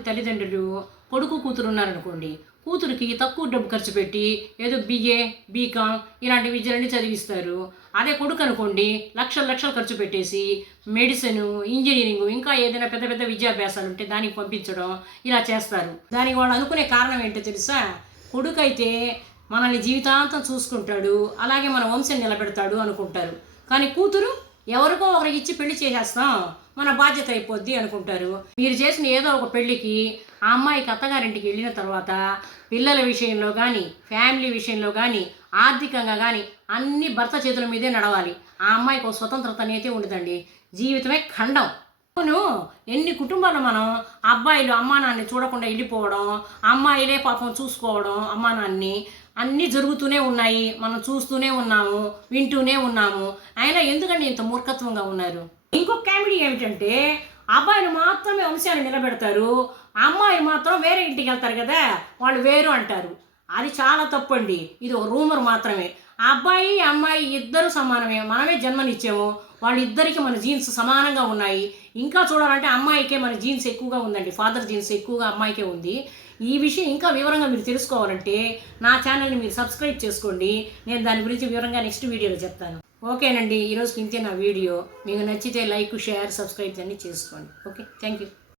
చాలామంది తల్లిదండ్రులు కొడుకు కూతురు ఉన్నారనుకోండి, కూతురికి తక్కువ డబ్బు ఖర్చు పెట్టి ఏదో BA, బీకామ్ ఇలాంటి విద్యలన్నీ చదివిస్తారు. అదే కొడుకు అనుకోండి లక్షలు లక్షలు ఖర్చు పెట్టేసి మెడిసిన్, ఇంజనీరింగ్ ఇంకా ఏదైనా పెద్ద పెద్ద విద్యాభ్యాసాలు ఉంటే దానికి పంపించడం ఇలా చేస్తారు. దానికి వాళ్ళు అనుకునే కారణం ఏంటో తెలుసా? కొడుకు అయితే మనల్ని జీవితాంతం చూసుకుంటాడు, అలాగే మన వంశం నిలబెడతాడు అనుకుంటారు. కానీ కూతురు ఎవరికో ఒకరికి ఇచ్చి పెళ్లి చేసేస్తాం, మన బాధ్యత అయిపోద్ది అనుకుంటారు. మీరు చేసిన ఏదో ఒక పెళ్ళికి ఆ అమ్మాయికి అత్తగారింటికి వెళ్ళిన తర్వాత పిల్లల విషయంలో కానీ, ఫ్యామిలీ విషయంలో కానీ, ఆర్థికంగా కానీ అన్ని భర్త చేతుల మీదే నడవాలి. ఆ అమ్మాయికి ఒక స్వతంత్రత అనేది ఉండదండి. జీవితమే ఖండం. అవును, ఎన్ని కుటుంబాలు మనం అబ్బాయిలు అమ్మా నాన్నని చూడకుండా వెళ్ళిపోవడం, అమ్మాయిలే పాపం చూసుకోవడం అమ్మా నాన్నని, అన్నీ జరుగుతూనే ఉన్నాయి. మనం చూస్తూనే ఉన్నాము, వింటూనే ఉన్నాము. అయినా ఎందుకండి ఇంత మూర్ఖత్వంగా ఉన్నారు? ఇంకొక కామెడీ ఏమిటంటే అబ్బాయిలు మాత్రమే వంశాన్ని నిలబెడతారు, అమ్మాయిలు మాత్రం వేరే ఇంటికి వెళ్తారు కదా, వాళ్ళు వేరు అంటారు. అది చాలా తప్పండి. ఇది ఒక రూమర్ మాత్రమే. ఆ అబ్బాయి అమ్మాయి ఇద్దరు సమానమే, మనమే జన్మనిచ్చాము, వాళ్ళిద్దరికి మన జీన్స్ సమానంగా ఉన్నాయి. ఇంకా చూడాలంటే అమ్మాయికే మన జీన్స్ ఎక్కువగా ఉందండి, ఫాదర్ జీన్స్ ఎక్కువగా అమ్మాయికే ఉంది. ఈ విషయం ఇంకా వివరంగా మీరు తెలుసుకోవాలంటే నా ఛానల్ని మీరు సబ్స్క్రైబ్ చేసుకోండి. నేను దాని గురించి వివరంగా నెక్స్ట్ వీడియోలో చెప్తాను. ఓకేనండి, ఈరోజుకి ఇంతే నా వీడియో. మీకు నచ్చితే లైక్, షేర్, సబ్స్క్రైబ్ అన్నీ చేసుకోండి. Okay, thank you.